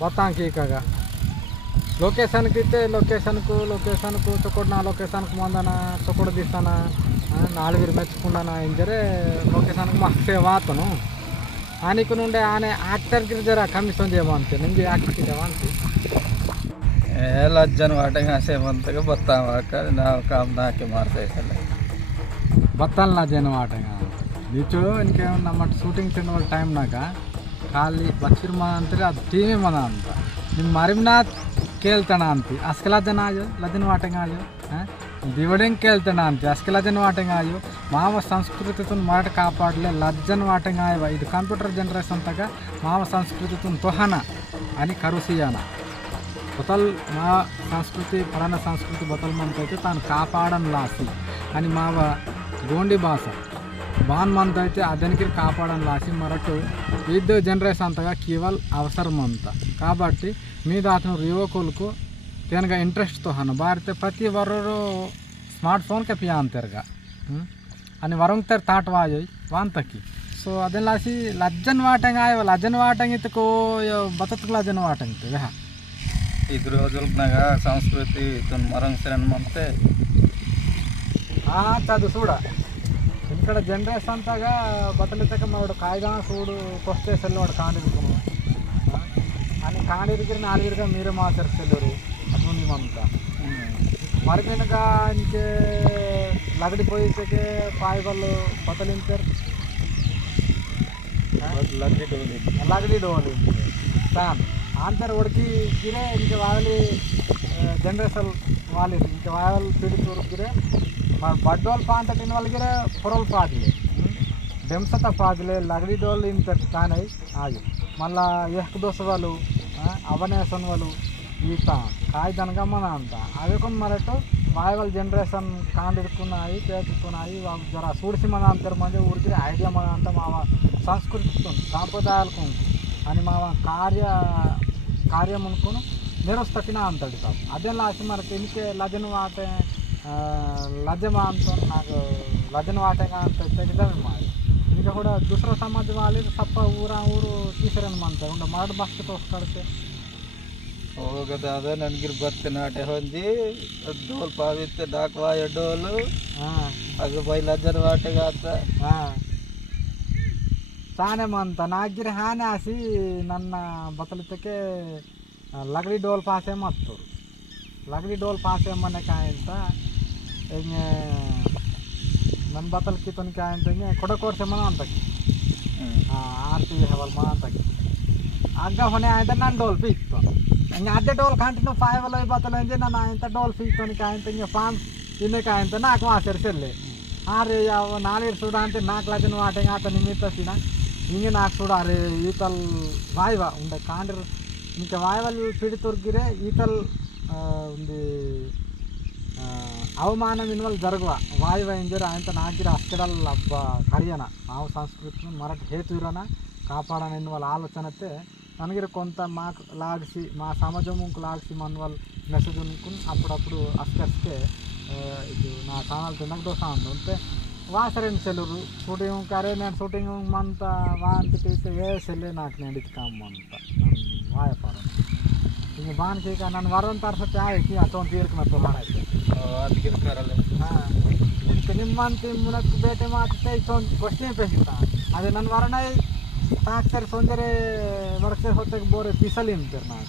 మొత్తానికి కాగా లొకేషన్కి ఇస్తే లొకేషన్కు లొకేషన్కు చొక్కడు నా లొకేషన్కి మొందనా చొక్కడు తీస్తానా నాలుగురు మెచ్చుకున్నానా ఏం జరే లొకేషన్కి మాకు వాతను. ఆనికు నుండే ఆనే యాక్టర్కి జర కమిషన్ చేయమంతే నింది యాక్టర్ చేయమంతే లజ్జను ವಾಟೆ ಹಸೆ ಬಂತಾಗ ಭತ್ತ ಹಾಕ ನಾವು ಕಾಮ್ನ ಹಾಕಿ ಮಾಡ್ತಾ ಇದ್ದಲ್ಲ బత్తాలు నా నీచు ఇంకేమన్నా షూటింగ్ తిన్న టైం నాక ఖాళీ బచ్చిరు మన అంతే అది టీవీ మన అంత. నేను మరిమినా కేళ్తాను అంతే. అస్కలజన ఆజు లజ్జన ఆటంగా కాదు. దివడం కేళ్తాను అంతే. అస్కలజన ఆటంగా కాదు. మావ సంస్కృతితో మాట కాపాడలే లజ్జన ఆటంగా ఇది కంప్యూటర్ జనరేషన్ తగ్గ మావ సంస్కృతితో తుహన అని కరుసియానా. బతల్ మా సంస్కృతి పరాణ సంస్కృతి బతల్ మనకైతే తాను కాపాడని లాసి అని మావ గోండి భాష బాన్ మంత అయితే అదనికి కాపాడని లాసి మరటు విద్యు జనరేషన్ అంతగా కేవల్ అవసరం అంత కాబట్టి మీ దాతను యువకులకు తేనగా ఇంట్రెస్ట్తో హన బారితే ప్రతి వరరు ಸ್ಮಾರ್ಟ್ ಫೋನ್ಗೆ ಪಿಯಾ ಅಂತಾರ್ಗ ಹ್ಞೂ అని వరంతర్ తాట వాయోయ్ వాంతకి సో అదే లాసి లజ్జన్ వాటంగా ఆయవ లజ్జన్ వాటంగి ఇతకో బతత్కు లజ్జన్ వాటంగి ಇದು ರೋಜುಲ್ನಾಗ ಸಂಸ್ಕೃತಿ ಇತ್ತು ಮರಂಗ್ ಅಂತೆ చదువు చూడ. ఇక్కడ జనరేషన్ అంతాగా బట్టలు తగ్గ మనోడు కాయగా చూడు కొస్తే వాడు కాండిరుకును అని కాండిరికి నాలుగురిగా మీరే మాసారు సెల్లూరు. అట్లుంది మంత మరి కనుక ఇంకే లగడిపోయితే పాయగళ్ళు బతలించారు లగడి డోలి. లగడి డోలి. సాన్ ఆన్సర్ ఒడికి గిరే ఇంకా వాళ్ళు జనరేషన్ వాళ్ళు ఇంక వాళ్ళు పీడిత గిరే మా బడ్డోళ్ళ పాంత తిన వాళ్ళగిరే పొరల్ పాదిలే డెమ్సత పాదిలే లగడిడోల్ ఇంత కానీ ఆగి. మళ్ళా ఎహ్ దోశ వాళ్ళు అవనేసన్ వాళ్ళు ఈత కాయ అంత. అవి కొన్ని మరట్టు వాయువల్ జనరేషన్ కాండిడుకున్నాయి పేర్చుకున్నాయి జర సూడిసి మన అంతర్ మంది ఊరికి ఐడియా మన అంత మా సంస్కృతి సాంప్రదాయాలకు అని మా కార్య కార్యం అనుకుని నిరస్తకిన అంతడు కాదు అదే లాస్ట్ మనకి ఇంకే లజన వాటే లజమ ಅಂತ నాకు లజన వాటేగా ಅಂತ ತೆಗೆದವೆ ಮಾಡಿ ಈಗ ಕೂಡ ದುಸರಾ ಸಮಾಜ ವಾಲಿ ಸಪ್ಪ ಊರ ಊರು ತೀಸರನ್ ಮಾಡ್ತಾರೆ ಉಂಡ ಮರಡು ಬಸ್ಕೆ ತೋರ್ಸ್ಕೊಳ್ತೆ ಹೋಗದಾದ ನನ್ಗಿರ್ ಬತ್ತೆ ನಾಟೆ ಹೊಂದಿ ಡೋಲ್ ಪಾವಿತ್ತೆ ಡಾಕ್ವಾಯ ಡೋಲು ಹಾಂ ಅದು ಬೈಲ ಜನ ವಾಟೆಗ ಆತ ಹಾಂ ತಾನೇಮಂತ ನಾಗಿರ ಹಾನೆ ಹಾಸಿ ನನ್ನ ಬತಲಿತಕ್ಕೆ ಲಗಡಿ ಡೋಲ್ ಪಾಸೆ ಮತ್ತೋರು ಲಗಡಿ ಡೋಲ್ ಪಾಸೆ ಮನೆ ಕಾಯಂತ ಹಿಂಗೆ ನನ್ನ ಬತಲ್ಕಿ ತನಕ ಅಂತ ಹಿಂಗೆ ಕೊಡಕೋರ್ಸೆ ಮನ ಅಂತಕ್ಕೆ ಆರ್ತಿ ಹೆವಲ್ ಮನ ಅಂತಕ್ಕೆ ಆಗ ಹೊನೆ ಆಯ್ತು ನಾನು ಡೋಲ್ ಬೀಕ್ತು ಹಿಂಗೆ ಅದೇ ಡೋಲ್ ಕಾಂಟಿನ ಫೈವಲ್ ಐ ಬತ್ತಲ್ಲ ಅಂದ್ರೆ ನಾನು ಆಯ್ತ ಡೋಲ್ ಫೀಕ್ ತನಕ ಆಯ್ತು ಹಿಂಗೆ ಪಾನ್ ಇನ್ನಕ್ಕೆ ಆಯ್ತು ನಾಲ್ಕು ಮಾಸರ್ಸಲ್ಲಿ ಆರು ಯಾವ ನಾಳೆ ಇರ್ಸೋದ ಅಂತ ನಾಲ್ಕು ಲಕ್ಷ ವಾಟೆಂಗೆ ಆತ ನಿಮಿತ್ತ ಸಿನ ఇంక నాకు చూడ అరే ఈతల్ వాయువ ఉండే కాండ్రు ఇంకా వాయువలు పిడి తొరిగిరే ఈతల్ ఆ, ఉంది ఆ, అవమానం ఇన్వాల్ జరగవ వాయువ ఇంజర ఆయన నాగిర అస్కడల్ అబ్బ కరియన మావ సంస్కృతిని మరటి హేతు ఇరన కాపాడని వాళ్ళ ఆలోచన అయితే ನನಗಿರ కొంత మాకు లాగిసి మా సమాజంకు లాగిసి మన వాళ్ళు మెసేజ్ అనుకుని అప్పుడప్పుడు అస్కర్స్కే ಇದು ನಾ ಚಾನಲ್ ತಿನ್ನಕ್ಕೆ ದೋಸ ಅಂದು वाशर से शूटिंग करे ना शूटिंग ना वाइल नाकनेंत वायपर इन बान के ना वरदन तरस अच्छी हाँ निम्न बेटे मैं क्वेश्चन पेसा अरे नन वरण साक्षर सौंदर वर्क होते बोरे पीसल ना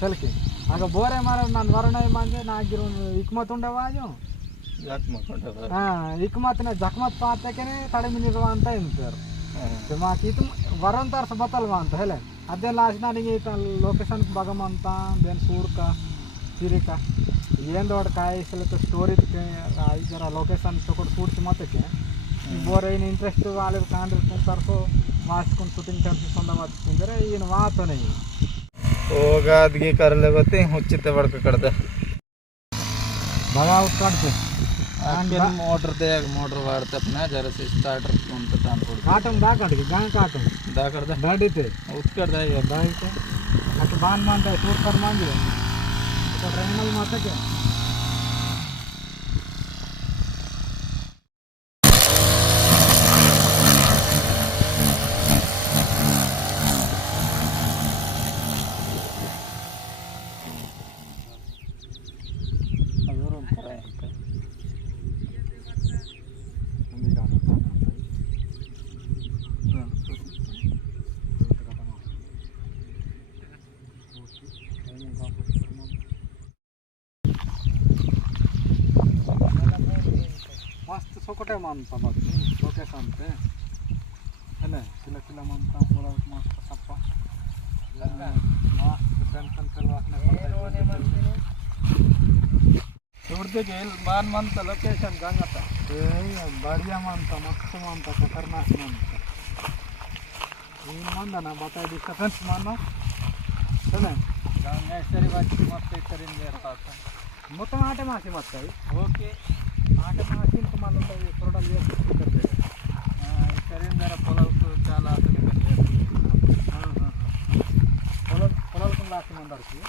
सल की आगे बोरे मारे नन वरण मे ना इकमत उड़ेवाजों ಮಾಡ್ಕೊಂಡವ ఇక్మత్నే జక్మత్ పాతకనే తడిమి నిర్వ ಅಂತ ಎಂತಾರೆ ಮಾತು ಇದು ವರಂತಾರ ಬತ್ತಲ್ವಾ ಅಂತ ಹೇಳಿ ಅದೆಲ್ಲ ಆಸಿ ನನಗೆ ಈತ ಲೊಕೇಶನ್ಗೆ ಬಗಮಂತ ದೇನ್ ಸೂಡ್ಕ ಸಿರಿಕ ಏನು ದೊಡ್ಡ ಕಾಯಿ ಸಲಕ ಸ್ಟೋರಿ ಜರ ಲೊಕೇಶನ್ ತಗೊಂಡು ಕೂಡ್ಸಿ ಮತ್ತಕ್ಕೆ ಬೋರ್ ಏನು ಇಂಟ್ರೆಸ್ಟ್ వాళ్ళకి కాండ్రికుంటారు సో మార్చుకుని షూటింగ్ ఛాన్సెస్ పొందవచ్చుకుందరే ఈయన వాతనే ಹೋಗ ಅದ್ಗೆ ಕರಲೆ ಬತ್ತಿ ಹುಚ್ಚಿತ್ತೆ ಬಡ್ಕ ಕಡ್ದ బాగా ఉత్కాడుతూ మోటార్ దే మోటార్ వాడితే జర స్టార్టర్ ఉంటుంది కాటం దాకడికి దాని కాటం దాకడదా దాడితే ఉత్కడదా దాయితే అట్లా బాగా మంది సూపర్ మంది ఒక రెండు మాత్రకే મસ્ત સોકટે માનતા બાકી લોકેશન તે એટલે કિલો કિલો માનતા પૂરા મસ્ત સપ્પા ಇವ್ರದಿಗೆ ಇಲ್ಲಿ ಬಾನ್ ಮಂತ ಲೊಕೇಶನ್ ಗಂಗತ ಬಡಿಯ ಮಂತ ಮಸ್ತ್ ಮಂತ ಖತರ್ನಾಕ್ ಮಂತ ಏನು ಮಂದನ ಬತಾಯಿದ್ದೀವಿ ಫ್ರೆಂಡ್ಸ್ ಮಾನು ಅಲ್ಲೇ ಗಂಗೇಶ್ವರಿ వచ్చి మొత్తం ఇక్కడిని చేరుతాత మొత్తం ఆటే మాసి మొత్తాయి ఓకే ఆట మాసి ఇంత మళ్ళీ ఉంటుంది ప్రొడక్ట్ చేసుకుంటారు ఇక్కడిని ధర పొలాలకు చాలా అసలు పొలం పొలాలకు లాస్ట్ అందరికి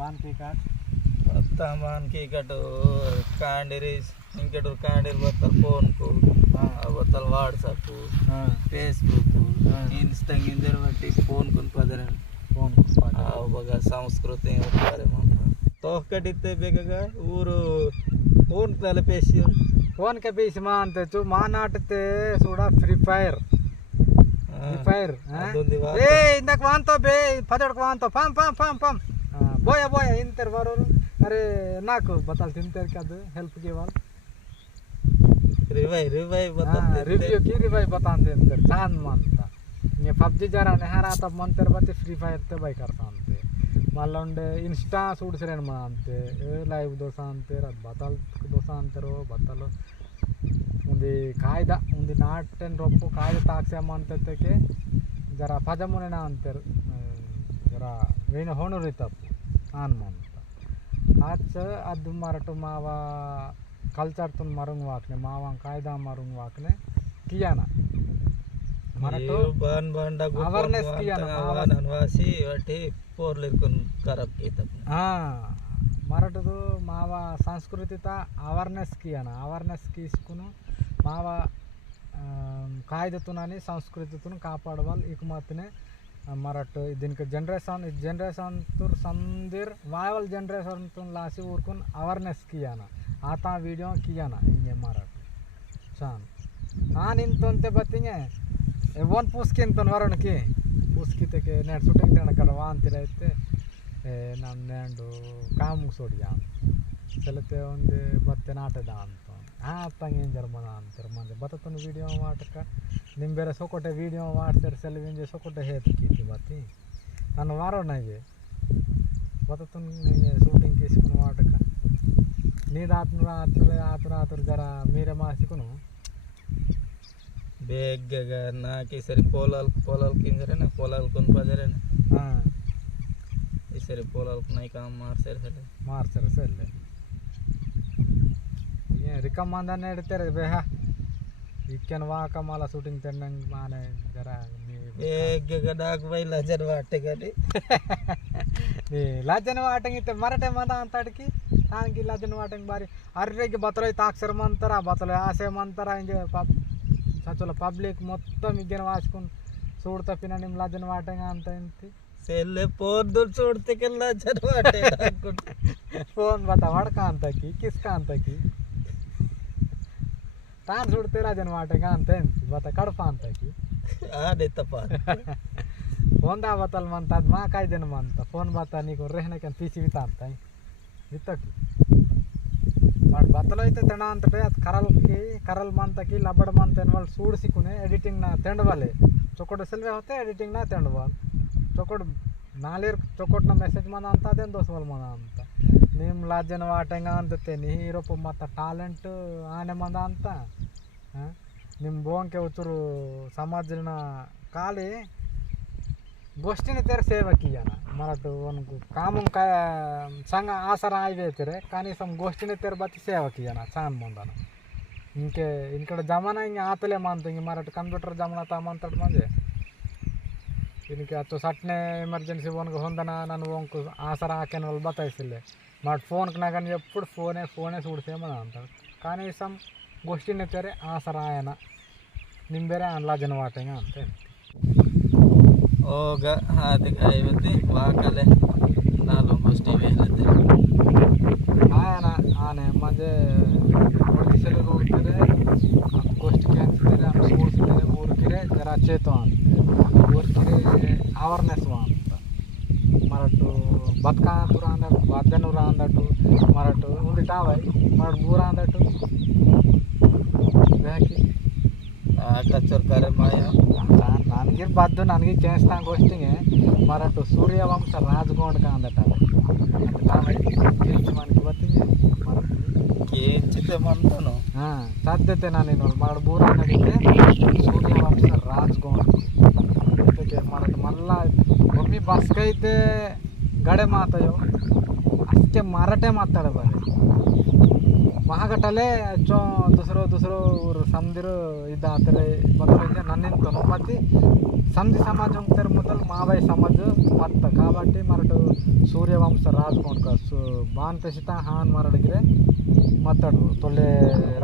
బాన్కి కాట్ మొత్తం మనకి ఇకటు కాండిరీస్ ఇంకటు కాండిరి బత్తలు ఫోన్కు బత్తలు వాట్సాప్ ఫేస్బుక్ ఇన్స్టా గింజలు బట్టి ఫోన్ కొని పదరండి ఫోన్ బాగా సంస్కృతి ఉంటారే తోకటిస్తే బేగగా ఊరు ఫోన్ తలపేసి ఫోన్ కే బీసి మా అంతే చూ మా నాటితే చూడ ఫ్రీ ఫైర్ ఫ్రీ ఫైర్ అదుంది వా- ఏ ఇందాక వాంతో బే పదొడకు వాంతో పాం పాం పాం పాం बोया बोया इन तेर बार अरे ना को बता दिन ಅರೆ ನಾಲ್ಕು दे हेल्प के बाल रिवाई रिवाई हाँ, बता दे रिव्यू की रिवाई बता दे इन अंदर चाँद मानता। ये पबजी जरा नहीं रहा तब मंत्र बते फ्री फायर ते भाई करता हूँ ते मालूंडे इंस्टा सूट से रन मानते लाइव दोसान तेरा रत बताल दोसा अंतरो बतालो। उन्हें कायदा उन्हें नाटन रोपो कायदा ताक से मानते थे के जरा फाजमुने ना अंतर जरा वे वेन होनो रितप म्हणतात आजचं आदू मराठो मावा कल्चरतून मरून वाकणे मावा कायदा मरून वाकणे कियाना మరటు బాన్ బాండ అవర్నెస్ అనవాసి వాటి పోర్లు ఇరుకుని ఖరాబ్ అవుతుంది మావ సంస్కృతిత అవర్నెస్కి అన అవర్నెస్కి ఇసుకును మావా కాయిదతునని సంస్కృతితో కాపాడవాలి ఇక మాత్రమే ಮರಟ್ಟು ಇದಕ್ಕೆ ಜನ್ರೇಷನ್ ಇದು ಜನ್ರೇಷನ್ ತುರ್ ಸಂದಿರ್ ಮಾಯವಲ್ ಜನ್ರೇಷನ್ ತುನ್ ಲಾಸಿ ಊರ್ಕುನ್ ಅವೇರ್ನೆಸ್ ಕಿಯಾನ ಆತ ವೀಡಿಯೋ ಕಿಯಾನ ಹಿಂಗೆ ಮರಟ್ಟು ಚಾನ್ ಹಾಂ ನಿಂತು ಅಂತೆ ಬತ್ತಿಂಗೆ ಒನ್ ಪೂಸ್ಕಿಂತನ್ ವರಣಕಿ ಪೂಸ್ಕಿತಕ್ಕೆ ನೇಡ್ ಸುಟಿಂಗ್ ತಣಕರ ವಾ ಅಂತಿರ ಐತೆ ನಾನು ನೇಂಡು ಕಾಮುಗ್ ಸೋಡಿಯ ಸೆಲತೆ ಒಂದು ಬತ್ತೆ ನಾಟದ ಅಂತ ಹಾಂ ತಂಗೇನು ಜರ್ಮನ ಅಂತಿರ ಮಂದಿ ಬತ್ತತನ ವೀಡಿಯೋ ಮಾಟಕ್ಕೆ ನಿಮ್ಮ ಬೇರೆ ಸೊಕೊಟೆ ವೀಡಿಯೋ ಮಾಡ್ತಾರೆ ಸೆಲ್ವಿಂಜೆ ಸೊಕೊಟೆ ಹೇತಕ್ಕೀತಿ ಬತ್ತಿ ನಾನು ವಾರೋನಾಗೆ బతుకుతున్న షూటింగ్ తీసుకుని వాటక నీది ఆతుర ఆతుర ఆతుర ఆతుర జర మీరే మాసుకును బేగ్గగా నాకు ఈసారి పొలాలు పొలాలు కిందరేనా పొలాలు కొని పదరేనా ఈసారి పొలాలకు నై కామ్ మార్చారు సరే మార్చరు సర్లే ಏ ರಿಕಮ್ಮಂದನ್ನ ಇಡ್ತಾರೆ ಬೇಹ इतक्यान వాక మళ్ళా షూటింగ్ त्यांना మానే జర मी పోయి डाग వాట लाजन वाटते కానీ లాజన మరటే మన అంతటికి దానికి లాజన వాటంగి బారి అర్రెకి బతలో తాక్షరం అంటారా బతలు ఆశయం అంటారా ఇంక చచ్చుల పబ్లిక్ మొత్తం ఇగ్గన వాసుకుని చూడు తప్పిన నేను లాజన వాటంగా అంత ఇంత సెల్లే పోర్దు చూడతే లాజన వాటే ఫోన్ బతా వాడక అంతకి కిస్కా అంతకి तार सोडते राजन वाटेक ಅಂತ ಎಂತ ಬತ ಕಡಪ ಅಂತ ಕಿ ಆ ದೇತಪ್ಪ ಫೋನ್ ದಾ ಬತಲ್ ಮಂತ ಅದ್ ಮಾ ಕಾಯ್ ದೇನ ಮಂತ ಫೋನ್ ಬತ ನೀಕು ರೆಹನಕ ಪಿಸಿ ಬಿತ ಅಂತ ಬಿತ್ತಕಿ ಮಾಡ್ ಬತಲ್ ಐತೆ ತಣ ಅಂತ ಬೇ ಅದ್ ಕರಲ್ ಕಿ ಕರಲ್ ಮಂತ ಕಿ ಲಬಡ್ ಮಂತ ಎನ್ವಲ್ ಸೂಡ್ ಸಿಕುನೆ ಎಡಿಟಿಂಗ್ ನಾ ತೆಂಡವಲೆ ಚೊಕೊಡ ಸಲ್ವೆ ಹೋತೆ ಎಡಿಟಿಂಗ್ ನಾ ತೆಂಡವಲ್ ಚೊಕೊಡ ನಾಲೇರ್ ಚೊಕೊಟ್ನ ಮೆಸೇಜ್ ಮಾಡ ಅಂತ ಅದೇನು ದೋಸವಲ್ ಮಾಡ ಅಂತ ನಿಮ್ಮ ಲಾಜನ ಆಟಂಗ ಅಂತತೆ ನೀ ಇರೋ ಮತ್ತ ಟಾಲೆಂಟ್ ಆನೆ ಮಂದ ಅಂತ ನಿಮ್ಮ ಬೋಂಕೆ ಹುಚ್ಚರು ಸಮಾಜನ ಖಾಲಿ ಗೋಷ್ಠಿನ ತೆರೆ ಸೇವಕೀಯನ ಮರಟು ಒಂದು ಕಾಮನ್ ಕಾ ಸಂಘ ಆಸರ ಆಯ್ಬೇತಿರೆ ಕನೀಸಂ ಗೋಷ್ಠಿನ ತೆರೆ ಬತ್ತಿ ಸೇವಕೀಯನ ಚಾನ್ ಮುಂದನ ಇಂಕೆ ಇನ್ ಕಡೆ ಜಮಾನ ಹಿಂಗೆ ಆತಲೆ ಮಾಂತ, ಹಿಂಗೆ ಮರಟು ಕಂಪ್ಯೂಟರ್ ಜಮಾನ ತಾಮಂತಟ್ ಮಂದೆ. ಇನ್ಕೆ ಅಥವಾ ಸಟ್ನೆ ಎಮರ್ಜೆನ್ಸಿ ಒನ್ಗೆ ಹೊಂದನ, ನನ್ನ ಒಂಕು ಆಸರ ಹಾಕೇನ ಒಲ್ ಬತಾಯಿಸಿಲ್ಲೆ ಫೋನ್ ಫೋನ್ಗೆ ಎಪ್ಪಡು ಫೋನೇ ಫೋನೇ ಸೂಡ್ಸೇಮನ ಅಂತ. ಕನೀಸಂ ಗೋಷ್ಠಿ ನೆತ್ತಾರೆ ಆಸರಾಯನ ಸರಾಯನ. ನಿಂಬೇರೆ ಅನ್ಲಾ ಜನವಾಟಂಗ ಅಂತ ಹೋಗ ಅದಕ್ಕೆ ಐವತ್ತಿ ವಾಕಲೆ. ನಾಲ್ಕು ಗೋಷ್ಠಿ ಮೇಲತ್ತೆ ಆಯನ ಆನೆ ಮಜೆ ಒಡಿಸಲು ಹೋಗ್ತಾರೆ ಗೋಷ್ಠಿ ಕ್ಯಾನ್ಸಿದ್ದಾರೆ ಮೂಡಿಸಿದ್ದಾರೆ ಊರ್ಕಿರೆ ಜರ ಚೇತೋ ಅಂತ. ಊರ್ಕಿರೆ ಅವೇರ್ನೆಸ್ವ ಅಂತ. ಮರಟು ಬತ್ಕಾನೂರ ಅಂದಟ್ಟು ಬಾದ್ಯನೂರ ಅಂದಟ್ಟು ಮರಟು ಉಂಟಾವೈ ಮರಟು ಬೂರ ಅಂದಟ್ಟು ಹಾಕಿ ಕರೆ ಮಾಯ. ನನಗೆ ಬದ್ದು ನನಗೆ ಕೇಳಿಸ್ದಂಗೆ ಗೋಷ್ಟಿಗೆ ಮರಟು ಸೂರ್ಯವಂಶ ರಾಜಗೋಂಡ್ಕ ಅಂದಟ. ಮನೆಗೆ ಬರ್ತೀನಿ ಕೇಂಚಿತೆ ಮಾಡ್ತಾನು ಹಾಂ ಸಾಧ್ಯತೆ ನಾನೇನು ಮಾಡಿ ಬೂರ ಅನ್ನೋದಕ್ಕೆ ಸೂರ್ಯವಂಶ ರಾಜಗೋಂಡ್ ಮಾಡೋದು ಮಲ್ಲ ಒಮ್ಮೆ ಬಸ್ಕೈತೆ ಗಡೆ ಮಾತಯೋ ಅಷ್ಟೇ ಮಾರಾಟ ಮಾಡ್ತಾರೆ ಬರ್ರಿ ಮಹಾಗಟ್ಟಲೆ ಚೋ ದೂಸರೋ ದೂಸರೋ ಇವರು ಸಂದಿರು ಇದ್ದ ಆ ಥರ ಬಂದ್ರೆ ನನ್ನಿಂದ ತೊಗೊಂಬತ್ತಿ ಸಂಧಿ ಸಮಾಜ ಹೋಗ್ತಾರೆ ಮೊದಲು ಮಾಬಾಯಿ ಸಮಾಜ, ಮತ್ತು ಕಾಬಟ್ಟಿ ಮರಟು ಸೂರ್ಯವಂಶ ರಾಜಕೊಂಡ್ಕ ಸು ಬಾನ್ ಪೆಸಿತ ಹಾನ್ ಮರಡಿಗೆ ಮಾತಾಡು ತೊಳ್ಳೆ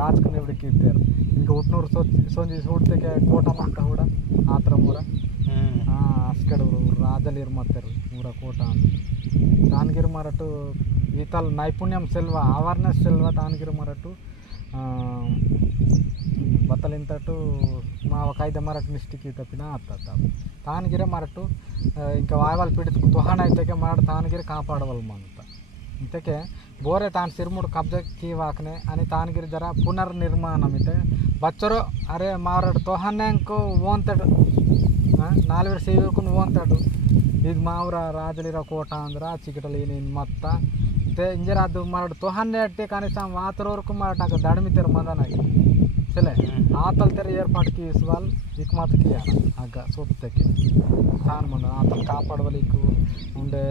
ರಾಜ್ಕನ್ ಹುಡುಕಿ ಇದ್ದಾರೆ ಈಗ ಹುಟ್ಟನೂರು ಸೋಚಿ ಸೋಂಜಿ ಹುಡ್ತಕ್ಕೆ ಕೋಟ ಮಾಡ್ತಾ ಕೂಡ ಆ ಥರ ಮೂರ. ಅಸ್ಕಡವರು ರಾಜಲ್ಲಿ ಮಾಡ್ತಾರೆ ಊರ ಕೋಟ ಅಂತ ತಾನಗಿರಿ ಮರಟು ಈತಲ್ ನೈಪುಣ್ಯಂ ಸೆಲ್ವ ಅವೇರ್ನೆಸ್ ಸೆಲ್ವ ತಾನಗಿರಿ ಮರಟು బత్తలింతటు మా ఒక ఐదు మరటు మిస్టికి తప్పిన అత్త తానగిరే మరటు ఇంకా వాయవాళ్ళు పీడిత తుహాన్ అయితే మరటు తానగిరి కాపాడవాలి మనంత ఇంతకే ಬೋರೆ ತಾನು ಸಿರ್ಮುಡು ಕಬ್ಜಕ್ಕೆ ವಾಕನೆ అని ತಾನಗಿರಿ ಜರ పునర్నిర్మాణం అయితే బచ్చరు అరే మారడు తోహన్యాంకు ఓంతాడు ನಾಲ್ವರು చేయకుండా పోతాడు ಈಗ ಮಾವ್ರ ರಾಜಲಿರೋ ಕೋಟ ಅಂದ್ರೆ ಚಿಕಿಟಲ್ಲಿ ಏನೇನು ಮತ್ತ? ಇಂಜರ ಅದು ಮಾರಾಟ ತೊಹನ್ನೆ ಅಟ್ಟೆ ಕನಿಷ್ಠ ಮಾತ್ರವರೆಗೂ ಮಾರಾಟ ಹಾಕ ದಡಮಿತರ ಮದನಾಗಿ ಸಲ ಆತಲ್ ತೆರ ಏರ್ಪಾಟ್ಕಿ ಕೀಸ್ವಾಲ್ ಇಕ್ ಮಾತಕ್ಕೆ ಕಿಯ ಆಗ ಸೊತ್ತಕ್ಕೆ ತಾನು ಮಂಡ ಆತಲ್ ಕಾಪಾಡವಲಿಕ್ಕು. ಉಂಡೆ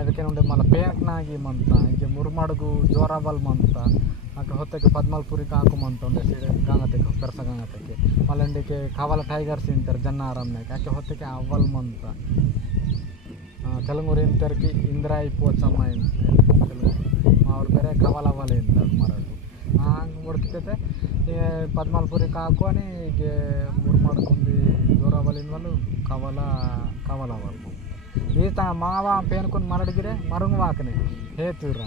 ಅದಕ್ಕೆ ಉಂಡೆ ಮಲ್ಲ ಪೇಕ್ನಾಗಿ ಮಂತ. ಹೀಗೆ ಮುರುಮಡುಗು ಜೋರಾಬಲ್ ಮಂತ. ఆ హొత్తకి పద్మాలపురి కాకుమంత ఉండేసి గంగతకి పెరస గంగతకి మళ్ళీకి కావాల టైగర్స్ ఇంటారు జన్న ఆరామ్యకి అక్క హొత్తకి అవ్వల్ మంత తెలంగూరు ఇంటర్కి ఇందిరాయి పోచమ్మ తెలుగు మా ఊరి పేరే కవల అవ్వాలి ఇంటారు మరాడు ఆ ఉడికితే ఇక కాకు అని ఇక ఉరుమడుకుంది దూర అవ్వాలి వాళ్ళు కవల కవల అవ్వాలి ఈ తన మావా పేనుకుని మరడిగిరే మరుగు వాకని హేతురా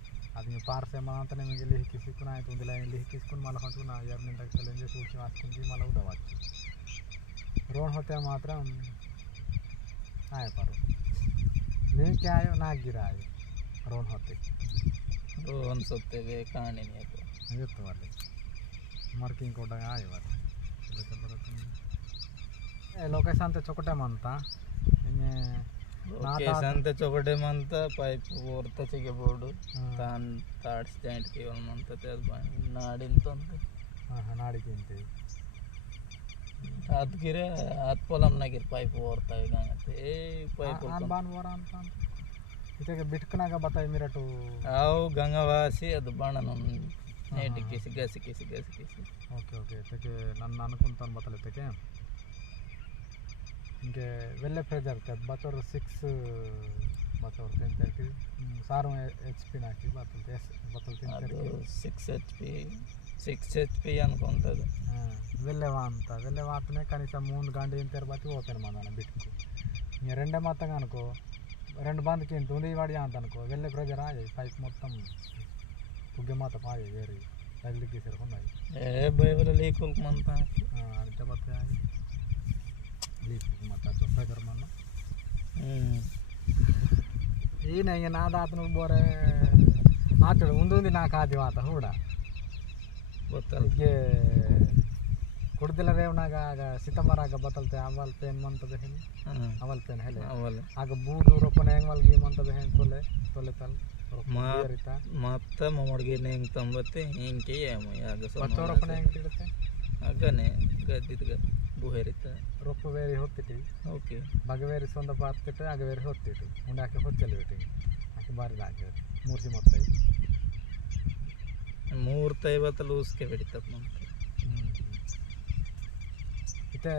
अभी पारसमंत लिखना तुम्हें लाइन लिखको मल पंचकना यार चलेंगे सूची वास्तु मल उदा रोड होते आए पर। नहीं क्या आयो ना गिरा आयो रोड होते। रोन सोते वे कहानी नहीं तो। ये तो वाले। मार्किंग कोड आए वाले। लोकेशन तो चौकटे मानता। ಚಿಗಬೋಡು ತಾನ್ ತಾಡ್ಸ್ ಜಾಯಿಂಟ್ ಕೇವಲ್ ಮಂತತೆ ಅದು ಬಂದು ನಾಡಿಂತ ಅಂತ ನಾಡಿಗೆ ಅಂತೀವಿ ಅದ್ಗಿರೆ ಹತ್ತು ಪೊಲಮ್ನಾಗಿರ್ ಪೈಪ್ ಓರ್ತಾವೆ ಗಂಗತೆ ಏ ಪೈಪ್ ಆನ್ ಬಾನ್ ಬೋರ ಅಂತ ಅಂತ ಇದಕ್ಕೆ ಬಿಟ್ಕನಾಗ ಬತ್ತಾಯಿ ಮಿರಟು ಅವು ಗಂಗವಾಸಿ ಅದು ಬಾಣನ ನೇಟಿ ಕಿಸಿ ಗಸಿ ಕಿಸಿ ಗಸಿ ಕಿಸಿ ఓకే ఓకే ఇతకి నన్ను అనుకుంటాను బతలు ఇతకి ఇంకే వెళ్ళే ప్రెజర్ కదా బతర్ six బతర్ ten thirty sir HP నాకు బతలు బతలు టెన్ ಅದು thirty six H P six H P ಅನ್ಕೊಂತದ್ದು వెళ్ళేవా అంత వెళ్ళేవా అంతనే కనీసం మూడు గంట అయిన తర్వాత పోతాను మా నాన్న బిట్టుకు ఇంక రెండే మొత్తం అనుకో రెండు బందికి ఇంత ఉంది వాడి అంత అనుకో వెళ్ళే ప్రెజర్ ఆయ పైప్ మొత్తం పుగ్గే మాత పాయ వేరు తగిలికి సరిపోయి ಏ ಬೈಬಲ್ ಲೀಕುಲ್ ಮಂತ అంటే ಮತ್ತೆ ಏನು ನಂಗೆ ನಾದ ಆತನ ಬೋರೆ. ಆತಡು ಒಂದೊಂದು ನಾಲ್ಕು ಆದಿವ ಆತ ಹೂಡ? ಗೊತ್ತಿಗೆ ಕುಡ್ದಿಲ್ಲ ರೇವನಾಗ ಆಗ ಸಿತಂಬರ ಆಗ ಬತ್ತಲ್ತೆ ಅವಲ್ ಪೇನ್ ಮಂತದ ಹೇಳಿ ಅವಲ್ ಪೇನ್ ಹೇಳಿ ಆಗ ಬೂದು ರೊಪ್ಪನ ಹೆಂಗ್ ಮಲ್ಗಿ ಮಂತದ ಹೆಂಗ್ ತೊಲೆ ತೊಲೆ ತಲ್. ಮತ್ತ ಮೊಮ್ಮಡ್ಗೆ ಹೆಂಗ್ ತಂಬತ್ತೆ? ಹೆಂಗೆ ಮತ್ತೊರಪ್ಪನ ಹೆಂಗ್ ತಿಳುತ್ತೆ ಅಗ್ಗನೆ ಗದ್ದಿದ್ಗ. ಗುಹೆರಿತ ರೊಪ್ಪು ಬೇರೆ ಹೊತ್ತಿಟ್ಟು ಓಕೆ. ಬಗವೇರಿ ಸೊಂದ ಪಾರ್ತಿಟ್ಟು ಅಗವೇರಿ ಹೊತ್ತಿಟ್ಟು ಉಂಡಾಕೆ ಹೊಚ್ಚಲ್ಲಿ ಬಿಟ್ಟು ಹಾಕಿ ಬಾರಿ ಹಾಕಿ. ಮೂರ್ತಿ ಮೊತ್ತ. ಮೂರ್ತ ಐವತ್ತು ಲೂಸ್ಗೆ ಬಿಡಿತದ ನಮ್ಗೆ ಇತ್ತೆ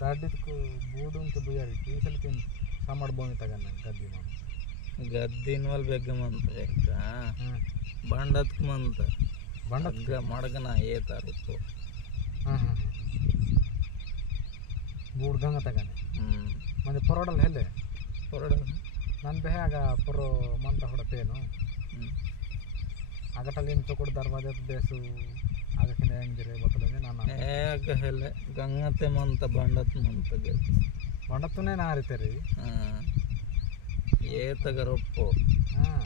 ದಾಡಿದ್ಕು ಬೂಡು ಅಂತ ಬುಯ್ಯಾರಿತ್ತು ಈ ಸಲ ತಿನ್ ಸಾಮಾಡು ಬೋಮಿ ತಗನ್ನ ಗದ್ದಿ ನಾನು ಗದ್ದಿನ ಮೇಲೆ ಬೆಗ್ಗ ಮಂತ ಬೆಗ್ಗ ಬಂಡತ್ಕ ಮಂತ ಬಂಡತ್ಕ? ಮಡಗನ ಏತಾರಿತ್ತು ಗೂಡ್ದಂಗೆ ತಗಾನೆ. ಮತ್ತೆ ಪೊರೋಡಲ್ಲ ಹೆಲ್ಲೆ ಪೊರೋಡ. ನನ್ನ ಬೇ ಆಗ ಪೊರೋ ಮಂತ ಹೊಡತೇನು ಆಗಟಲ್ಲಿ ಏನು ತಗೊಡು ದರ್ವಾಜ ಬೇಸು. ಆಗಕ್ಕೆ ಹೆಂಗಿರೆ ಬತ್ತಲಂಗೆ ನಾನು ಆಗ ಹೆಲ್ಲೆ ಗಂಗತೆ ಮಂತ ಬಂಡತ್ ಮಂತ ಬಂಡತ್ತನೇ ನಾ ತೆರಿ ರೀ ಏ ಹಾಂ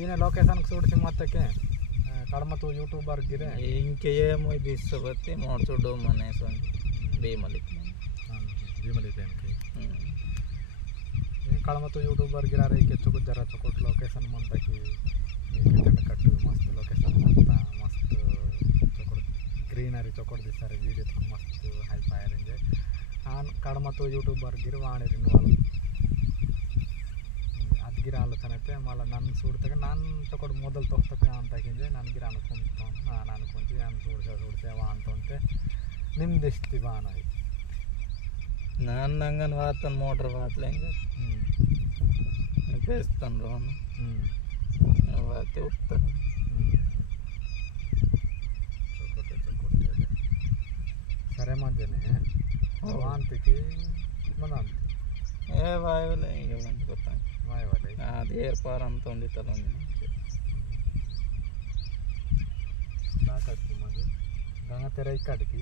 ಏನೇ ಲೊಕೇಶನ್ಗೆ ಸೂಡಿಸಿ ಮತ್ತಕ್ಕೆ? કાળમાં તો યુટ્યુબર ગીરે ఇంకేయే મોય బిస్సబతి મોટુડો મને સોન બે મલિક ಭೀಮಲಿದ್ದೇನೆ ಕಳ ಮತ್ತು ಯೂಟ್ಯೂಬರ್ ಗಿರಾರೆ ಕೆಚ್ಚು ಗುಜ್ಜಾರ ಕೊಟ್ಟು ಲೊಕೇಶನ್ ಮಂತಾಕಿ ಕೆತ್ತಂಡ ಕಟ್ಟು ಮಸ್ತ್ ಲೊಕೇಶನ್ ಮಂತ ಮಸ್ತ್ ಚೊಕೊಡ್ ಗ್ರೀನರಿ ಚೊಕೊಡ್ ದಿಸ್ತಾರೆ ವೀಡಿಯೋ ಮಸ್ತ್ ಹೈ ಫೈರ್ ಇಂಜೆ ಆನ್ ಕಡ ಮತ್ತು ಯೂಟ್ಯೂಬರ್ ಗಿರು ಆಣಿರಿ గిరాలు ఆలోచనైతే మళ్ళీ నన్ను చూడితే నన్నంత ఒకటి మొదలు తొక్కతే అంత అయింది నన్ను గిర అనుకుంటాం నా అనుకుంటే నన్ను చూడితే చూడితే బా ఉంటే నిందిస్తుంది బాగా నాన్న అంగన్ వాడతాను మోటార్ వాడలేదు పేస్తాను లోన్ వాడితే ఉత్తాను సరే మధ్యనే వాంతికి మన ఏ వాయువులే ఇంకా ಅದೇ ಪಾರ ಅಂತ ಒಂದಿತ್ತಲ್ಲ ಒಂದು ಸಾಕಾಗ್ತದೆ ಮಗು ಗಂಗತೆರ ಇಕ್ಕಾಡ್ತಿ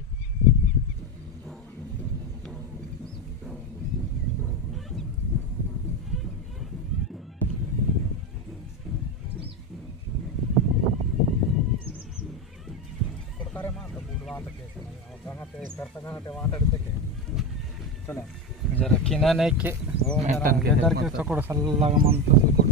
ಕೊಡ್ತಾರೆ ಮಾತ್ರ ಬೂಡು ಆಟಕ್ಕೆ ಗಂಗತೆ ಕರ್ತ ಗಂಗತೆ ಮಾತಾಡ್ತಕ್ಕೆ चला. जरा किना नाही के हो सकोड सल्ला म्हणतो सकोड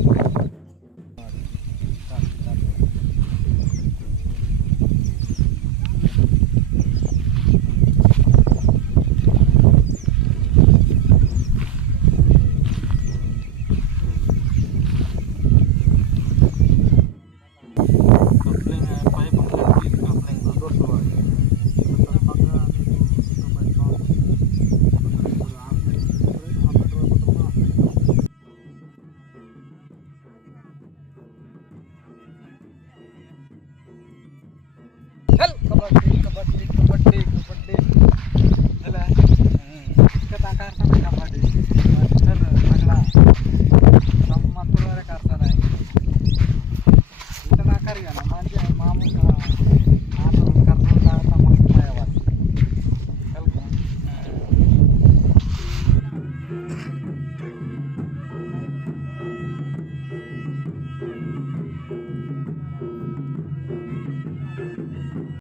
ಕಬಡ್ಡಿ ಕಬಡ್ಡಿ